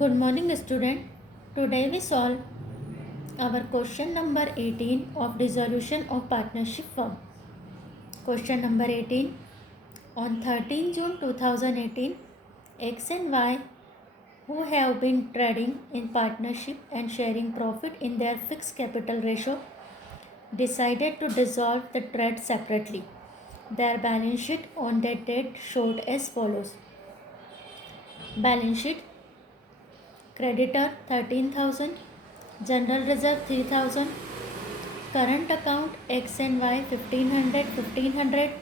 Good morning, student. Today we solve our question number 18 of dissolution of partnership firm. Question number 18. On 13 June 2018, X and Y, who have been trading in partnership and sharing profit in their fixed capital ratio, decided to dissolve the trade separately. Their balance sheet on that date showed as follows. Balance sheet: creditor 13,000, general reserve 3,000, current account X and Y 1500,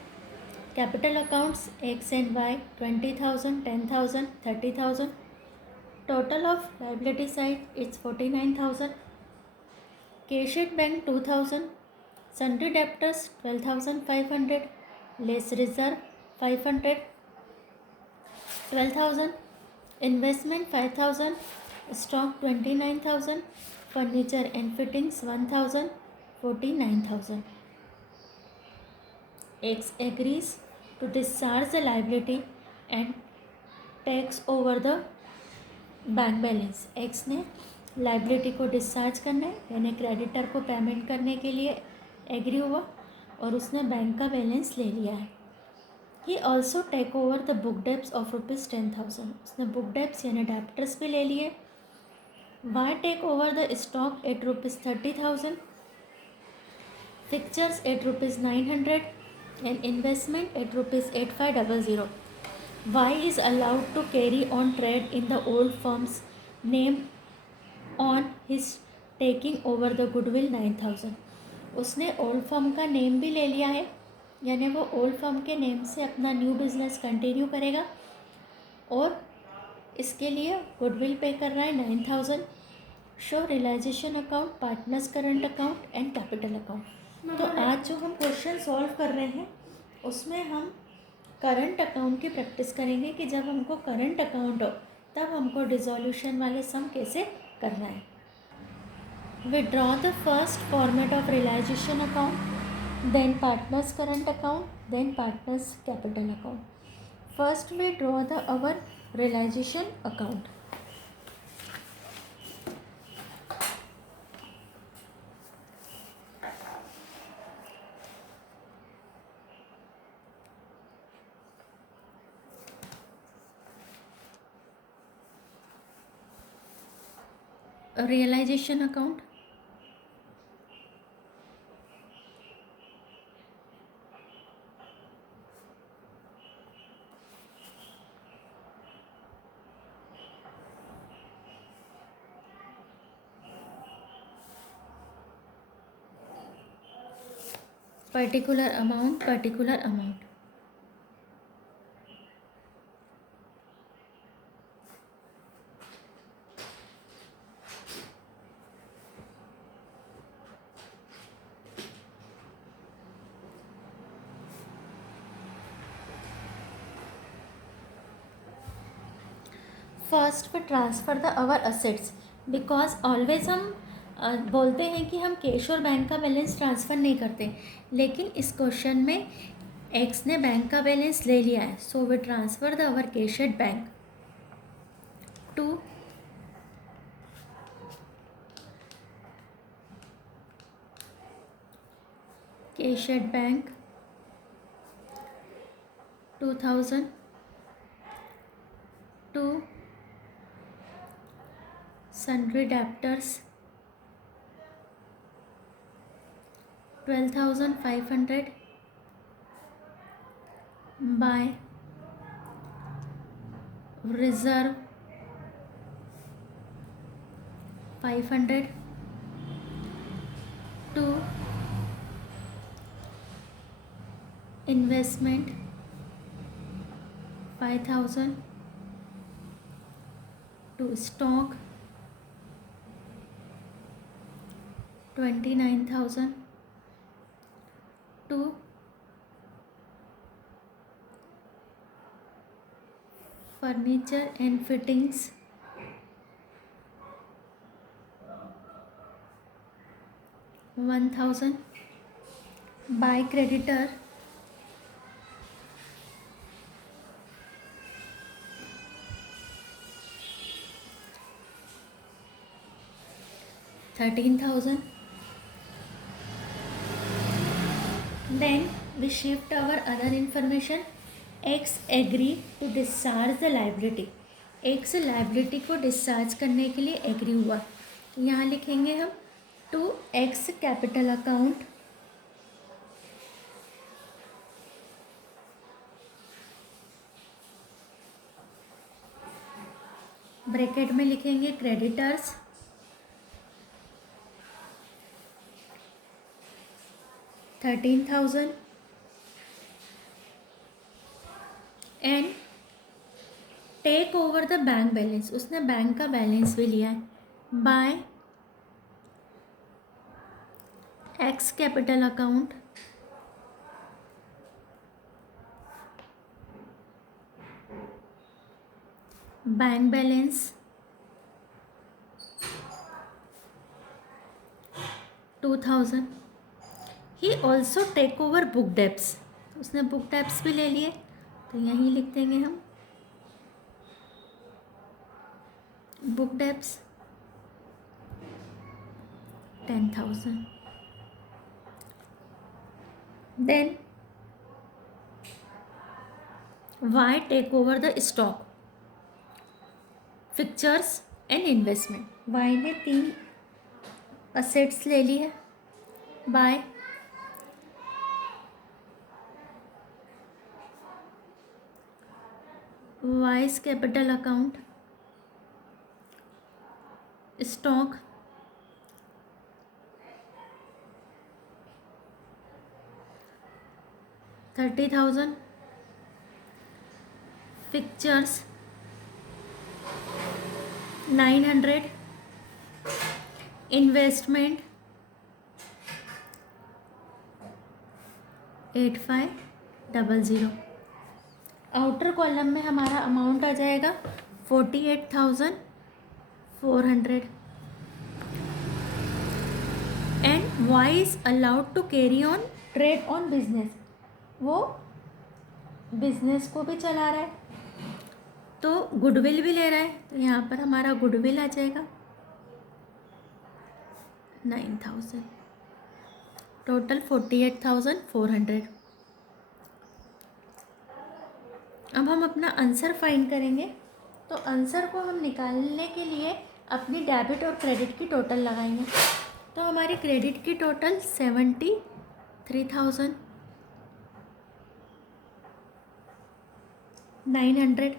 capital accounts X and Y 20,000, 10,000, 30,000. Total of liability side is 49,000. Cash at bank 2,000, sundry debtors 12,500, less reserve 500, 12,000, investment 5,000, stock 29,000, furniture and fittings 1,000, 49,000. X agrees to discharge the liability and takes over the bank balance. X ने liability को discharge करना है यानी creditor को payment करने के लिए agree हुआ और उसने बैंक का बैलेंस ले लिया है. He also take over the book debts of ₹10,000. उसने बुक डेप्स यानी डेप्टर्स भी ले लिए. Y take over the stock at ₹30,000, fixtures at ₹900 and investment at ₹8500. Y is allowed to carry on trade in the old firm's name on his taking over the goodwill 9,000. उसने old firm का name भी ले लिया है यानी वो old firm के name से अपना न्यू बिजनेस कंटिन्यू करेगा और इसके लिए गुडविल पे कर रहा है 9,000. Show realisation account, partners current account and capital account. तो आज जो हम क्वेश्चन सॉल्व कर रहे हैं उसमें हम करंट अकाउंट की प्रैक्टिस करेंगे कि जब हमको करंट अकाउंट हो तब हमको डिसोल्यूशन वाले सम कैसे करना है. Withdraw the first format of realisation account, then partners current account, then partners capital account. First we draw the our realisation account. Realisation account. Particular amount, particular amount. First we transfer the our assets because always हम बोलते हैं कि हम cash और bank का balance transfer नहीं करते, लेकिन इस क्वेश्चन में एक्स ने बैंक का बैलेंस ले लिया है. So we transfer the our cash at bank to cash at bank 2,000 to sundry debtors 12,500 by reserve 500 to investment 5,000 to stock 29,000 to furniture and fittings 1,000 by creditor 13,000. Then we shift our other information. X agree to discharge the liability. X liability को discharge करने के लिए agree हुआ. यहाँ लिखेंगे हम to X capital account bracket में लिखेंगे creditors $13,000 and take over the bank balance. उसने बैंक का बैलेंस भी लिया है by X capital account bank balance 2,000. He also take over book debts. उसने बुक डेप्स भी ले लिए, तो यहीं लिख देंगे हम book debts 10,000. Then Y take over the stock fixtures and investment. Y ने 3 असेट्स ले ली है by Y's capital account stock $30,000. Fixtures 900. Investment 8500. Outer column में हमारा अमाउंट आ जाएगा 48,400. And Y is allowed to carry on trade on business. वो business को भी चला रहा है, तो गुडविल भी ले रहा है, तो यहाँ पर हमारा गुडविल आ जाएगा 9,000. टोटल 48,400. अब हम अपना आंसर फाइंड करेंगे. तो आंसर को हम निकालने के लिए अपनी डेबिट और क्रेडिट की टोटल लगाएंगे. तो हमारी क्रेडिट की total 73,900.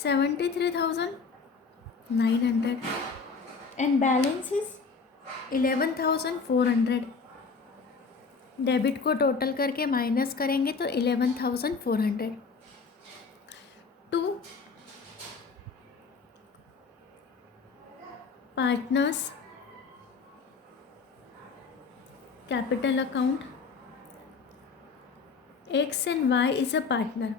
73,900 and balance is 11,400. Debit को टोटल करके माइनस करेंगे तो 11,400. To partners capital account X and Y is a partner.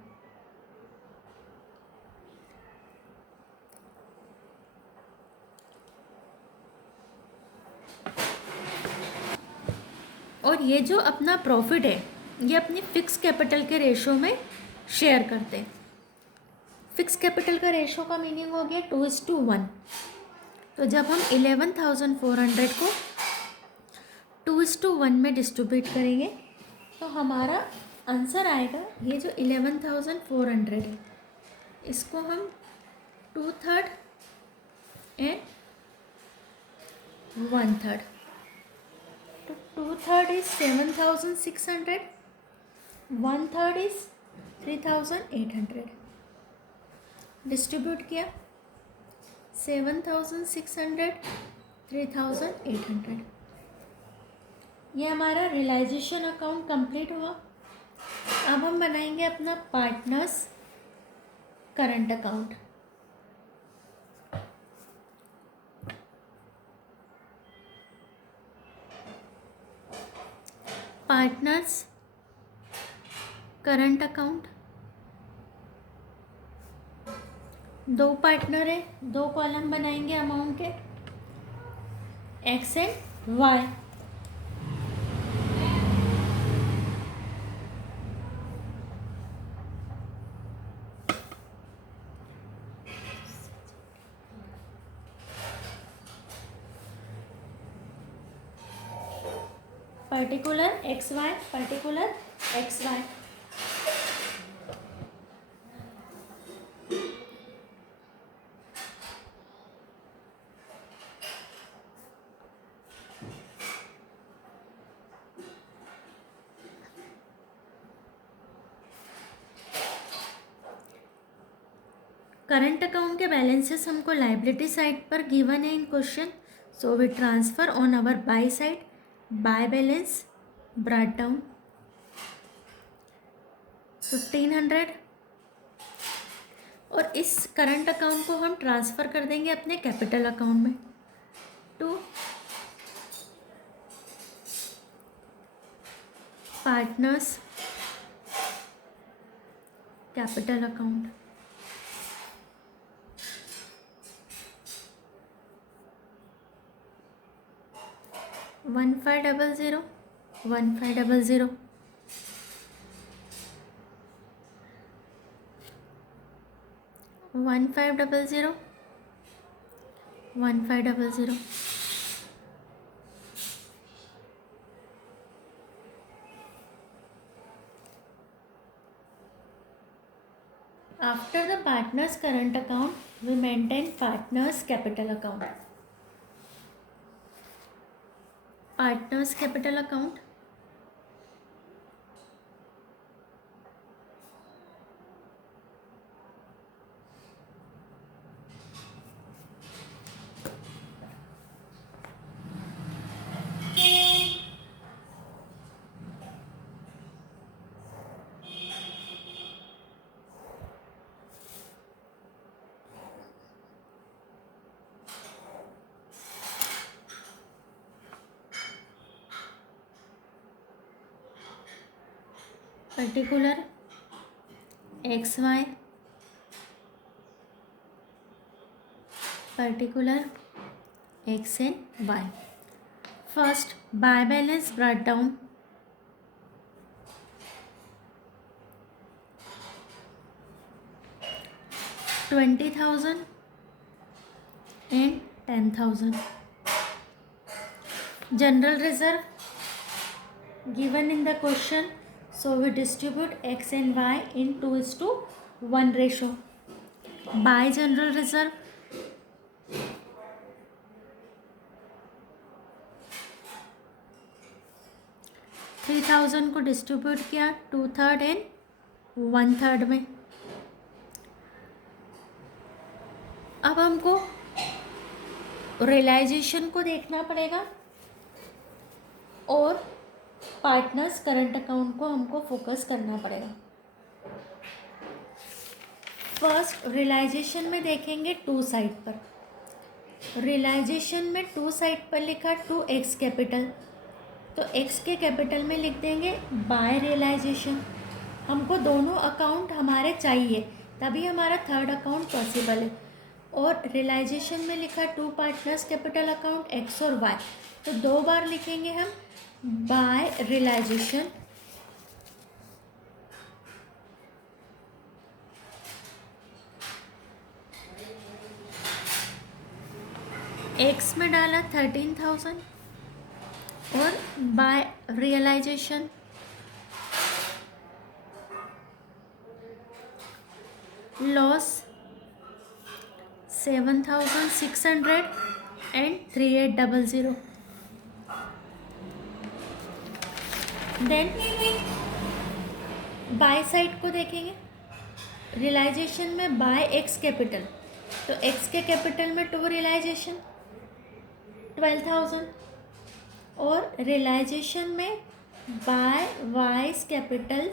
और ये जो अपना प्रॉफिट है ये अपनी फिक्स कैपिटल के रेशो में शेयर करते हैं. फिक्स कैपिटल का रेशो का मीनिंग हो गया 2:1. तो जब हम 11,400 को 2:1 में डिस्ट्रीब्यूट करेंगे तो हमारा आंसर आएगा ये जो 11,400 है इसको हम 2/3 एंड 1/3. तो 2/3 इज 7,600, 1/3 इज 3,800. डिस्ट्रीब्यूट किया 7,600, 3,800. ये हमारा रियलाइजेशन अकाउंट कंप्लीट हुआ. अब हम बनाएंगे अपना partners current account. Partners current account. 2 partner है, 2 कॉलम बनाएंगे अमाउंट के X and Y. Particular X Y, particular X Y. Current account के बैलेंसेस हमको लाइबिलिटी साइड पर गिवन है in question, so we transfer on our by side, by balance brought down 1500, और इस current account को हम transfer कर देंगे अपने कैपिटल अकाउंट में to partners capital account. One 1500 1500 1500 1500। After the partner's current account, we maintain partner's capital account. Partner's capital account. Particular XY, particular X and Y. First, buy balance brought down 20,000 and 10,000. General reserve given in the question, so we distribute X and Y in 2:1 ratio. Buy general reserve, $3,000 को distribute किया 2/3 and 1/3 में। अब हमको realisation को देखना पड़ेगा और partners current account को हमको फोकस करना पड़ेगा। फर्स्ट रियलाइजेशन में देखेंगे टू साइड पर। रियलाइजेशन में टू साइड पर लिखा 2x कैपिटल, तो x के कैपिटल में लिख देंगे बाय रियलाइजेशन। हमको दोनों अकाउंट हमारे चाहिए, तभी हमारा थर्ड अकाउंट पॉसिबल है। और रियलाइजेशन में लिखा to partners capital account x और y, तो दो बार लिखेंगे हम बाय रियलाइजेशन। x में डाला 13,000 और by realisation loss 7,600 and 3800। Then by side को देखेंगे। रियलाइजेशन में बाय एक्स कैपिटल, तो एक्स के कैपिटल में टू रियलाइजेशन 12,000 और रियलाइजेशन में by Y's capital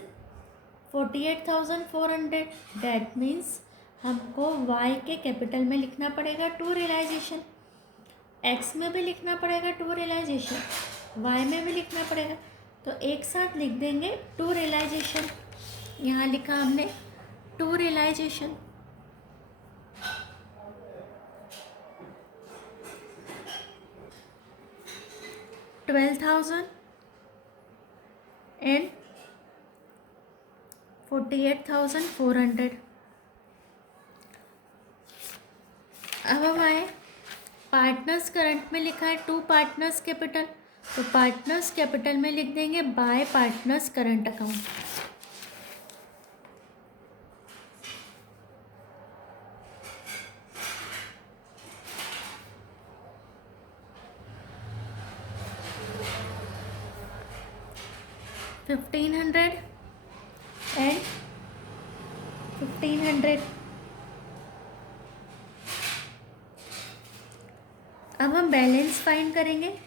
48,400। That means हमको y के कैपिटल में लिखना पड़ेगा टू रियलाइजेशन, x में भी लिखना पड़ेगा टू रियलाइजेशन, y में भी लिखना पड़ेगा। तो एक साथ लिख देंगे टू रियलाइजेशन। यहाँ लिखा हमने टू रियलाइजेशन। $12,000 एंड 48,400। अब हम आए पार्टनर्स करंट में लिखा है टू पार्टनर्स कैपिटल, तो पार्टनर्स कैपिटल में लिख देंगे bye partners current account. $1500 and 1500। अब हम बैलेंस फाइंड करेंगे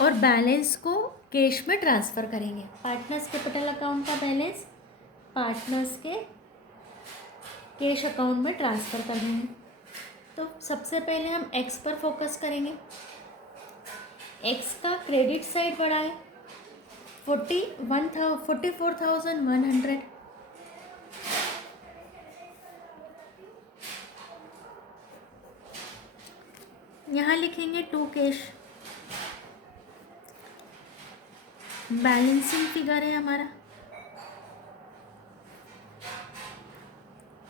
और बैलेंस को कैश में ट्रांसफ़र करेंगे। पार्टनर्स कैपिटल अकाउंट का बैलेंस पार्टनर्स के कैश अकाउंट में ट्रांसफ़र कर देंगे। तो सबसे पहले हम एक्स पर फोकस करेंगे। एक्स का क्रेडिट साइड बढ़ा है 44,100। यहाँ लिखेंगे टू कैश। बैलेंसिंग फिगर है हमारा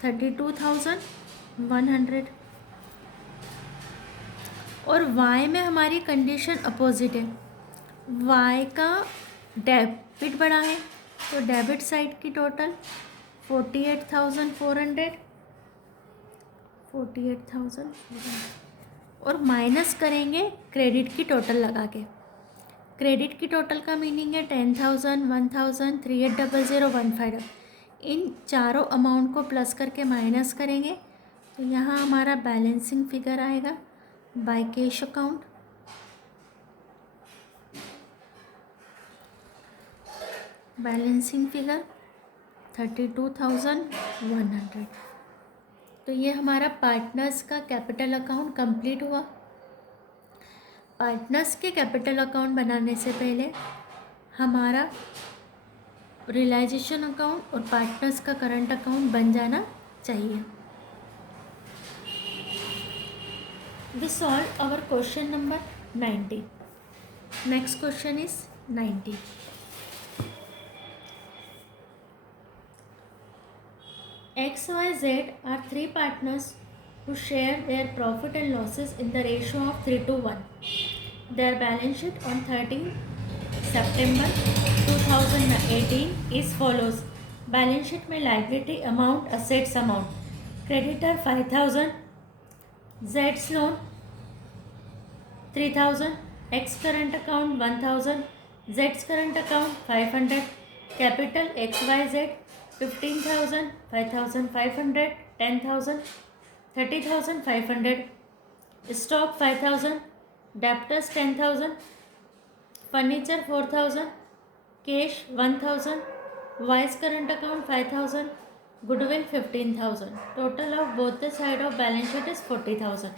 32,100 और वाई में हमारी कंडीशन अपोजिट है। वाई का डेबिट बढ़ा है तो डेबिट साइड की टोटल 48,400 और माइनस करेंगे क्रेडिट की टोटल लगा के। क्रेडिट की टोटल का मीनिंग है 10,000, 1,000, 3800, 15। इन चारों अमाउंट को प्लस करके माइनस करेंगे तो यहाँ हमारा बैलेंसिंग फिगर आएगा by cash account. Balancing figure 32,100। तो ये हमारा पार्टनर्स का कैपिटल अकाउंट कंप्लीट हुआ। पार्टनर्स के कैपिटल अकाउंट बनाने से पहले हमारा रियलाइजेशन अकाउंट और पार्टनर्स का करंट अकाउंट बन जाना चाहिए। We solve our question number 90. Next question is 90. X, Y, Z are three partners who share their profit and losses in the ratio of 3:1. Their balance sheet on 13 September 2018 is follows. Balance sheet में liability amount, assets amount. Creditor 5,000, Z's loan 3,000, X current account 1,000, Z's current account 500, capital XYZ 15,000, 5,500, 10,000, 30,500, stock 5,000, debtors 10,000, furniture 4,000, cash 1,000, Y's current account 5,000, goodwill 15,000. Total of both the side of balance sheet is 40,000.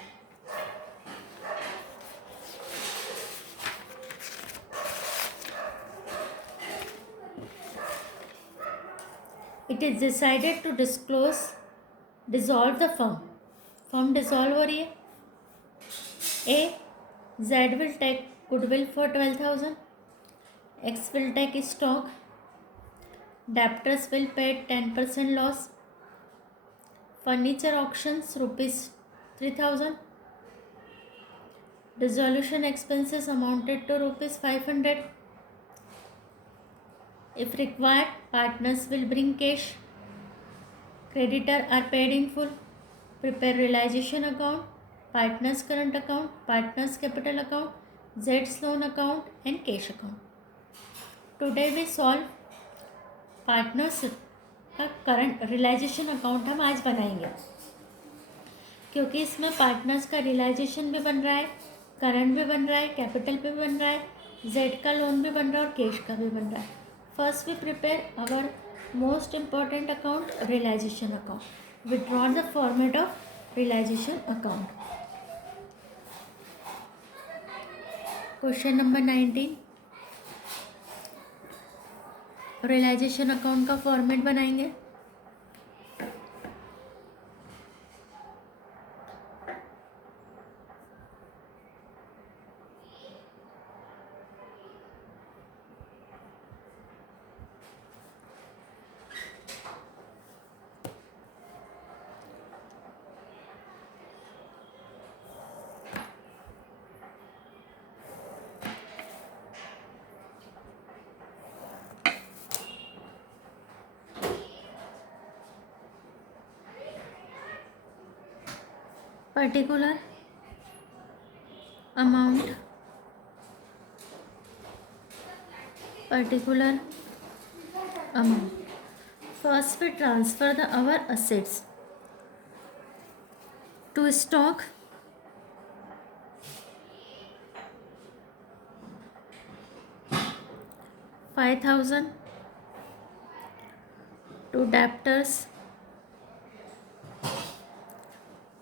It is decided to dissolve the firm. Firm dissolve हो रही है। A, Z will take goodwill for 12,000. X will take stock. Debtors will pay 10% loss. Furniture auctions rupees 3,000. Dissolution expenses amounted to rupees 500. If required, partners will bring cash. Creditor are paid in full. Prepare realization account, partners current account, partners capital account, Z's loan account and cash account. Today we solve partners का current realisation account हम आज बनाएंगे, क्योंकि इसमें partners का realisation भी बन रहा है, करंट भी बन रहा है, कैपिटल भी बन रहा है, जेड का लोन भी बन रहा है और कैश का भी बन रहा है। First we prepare our most important account, realisation account. We draw the format of realisation account. Question number 19, realisation account का फॉर्मेट बनाएंगे। Particular amount, particular amount. First we transfer our assets to stock, $5,000, to debtors,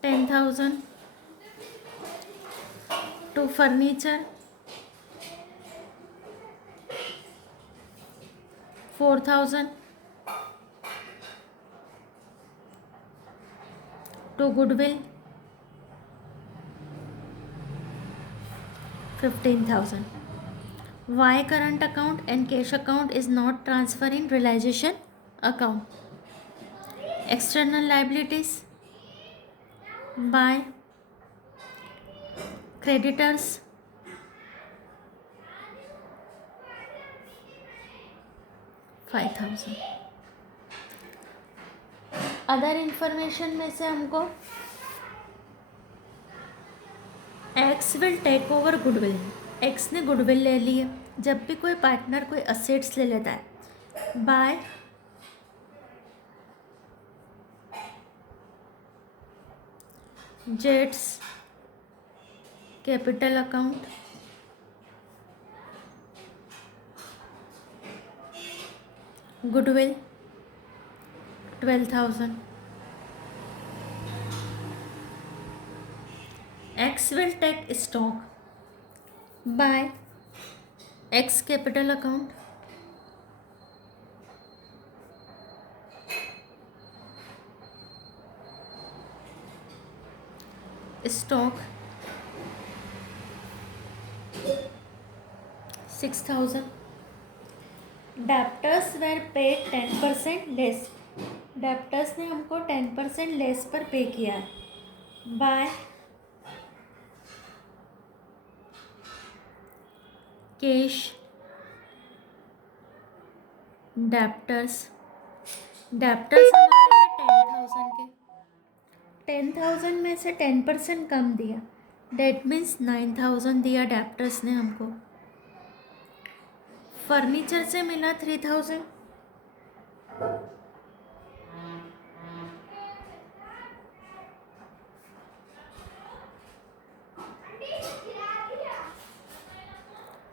$10,000, to furniture, $4,000, to goodwill, $15,000. Why current account and cash account is not transferred in realization account? External liabilities by creditors, $5,000. Other information में से हमको X will take over goodwill, X ने goodwill ले ली है। जब भी कोई पार्टनर कोई असेट्स ले लेता है बाय जेट्स capital account, goodwill 12,000. X will take stock by X capital account, stock 6,000. Debtors were paid 10% less, debtors ने हमको 10% लेस पर पे किया है बाय कैश डेप्टर्स, डेप्टर्स हमारे 10,000 के, 10,000 में से 10% कम दिया, डेट मीन्स 9,000 दिया डेप्टर्स ने हमको। फर्नीचर से मिला 3,000,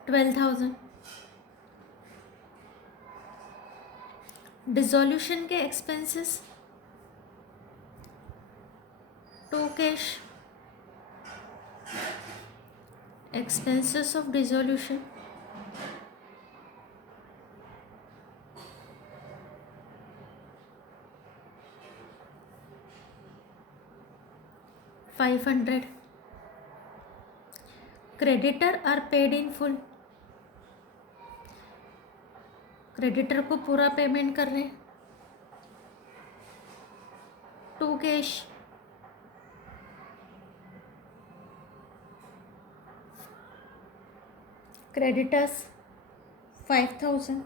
$12,000। डिसोल्यूशन के expenses to cash, expenses of dissolution $500। Creditor are paid in full, creditor को पूरा पेमेंट कर रहे हैं टू कैश, क्रेडिटर्स 5,000।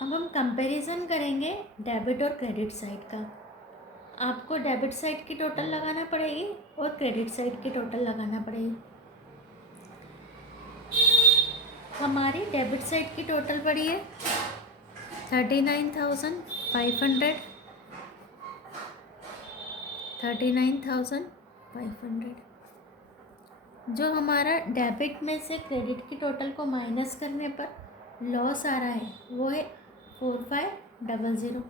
अब हम कंपैरिजन करेंगे डेबिट और क्रेडिट साइड का। आपको डेबिट साइड की टोटल लगाना पड़ेगी और क्रेडिट साइड की टोटल लगाना पड़ेगी। हमारी डेबिट साइड की टोटल पड़ी है 39,500, 39,500। जो हमारा डेबिट में से क्रेडिट की टोटल को माइनस करने पर लॉस आ रहा है वो है 4,500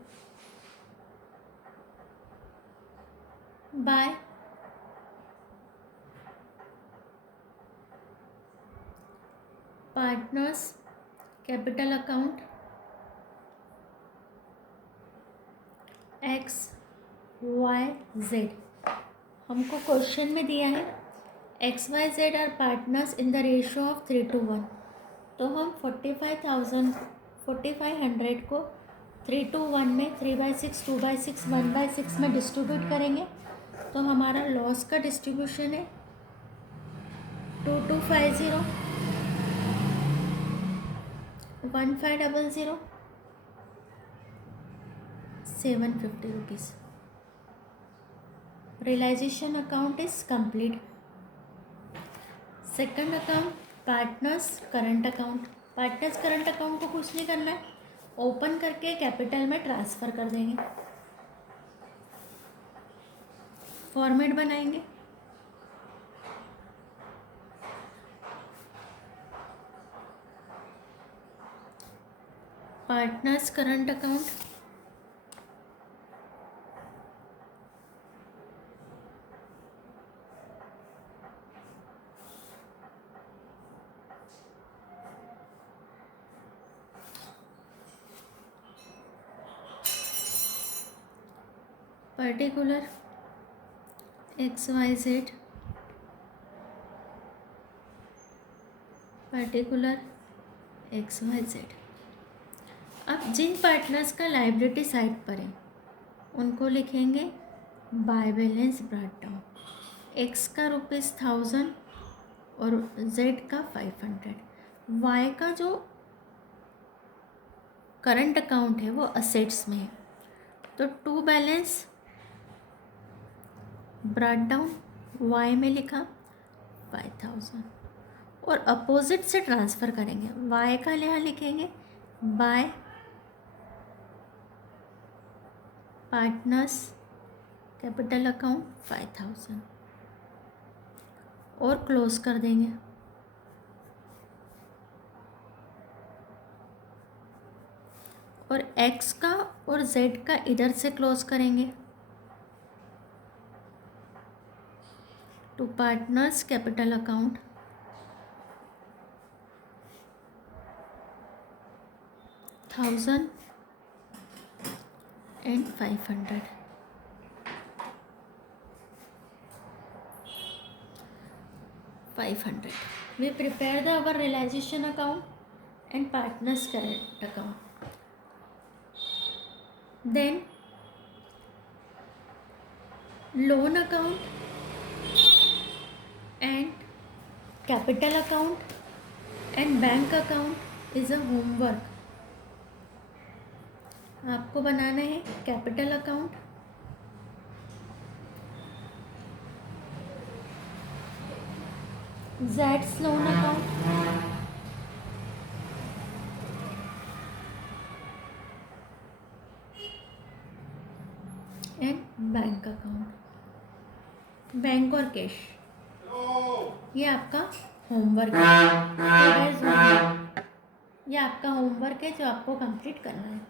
by partners capital account XYZ। हमको क्वेश्चन में दिया है XYZ are partners in the ratio of 3:1। तो हम 4,500 को 3:1 में 3/6, 2/6, 1/6 में डिस्ट्रीब्यूट करेंगे तो हमारा लॉस का डिस्ट्रीब्यूशन है 2,250 1500 750 rupees. Realization account is complete. Second account partners current account. Partners current account को कुछ नहीं करना है, ओपन करके कैपिटल में ट्रांसफ़र कर देंगे. फॉर्मेट बनाएंगे. Partners current account, particular XYZ, particular XYZ. अब जिन पार्टनर्स का लाइबिलिटी साइड पर है उनको लिखेंगे bye balance brought down. X का ₹1000 और Z का 500. Y का जो करंट अकाउंट है वो असेट्स में है, तो to balance brought down Y में लिखा 5000 और अपोजिट से ट्रांसफ़र करेंगे. Y का यहाँ लिखेंगे बाय पार्टनर्स कैपिटल अकाउंट 5000 और क्लोज कर देंगे. और X का और Z का इधर से क्लोज करेंगे. To partners capital account 1000 and 500. We prepare our realization account and partners current account. Then loan account and capital account and bank account is a homework. आपको बनाना है कैपिटल अकाउंट, ज़ेड्स loan account and bank account. Bank और cash, ये आपका homework है. ये आपका होमवर्क है जो आपको कंप्लीट करना है.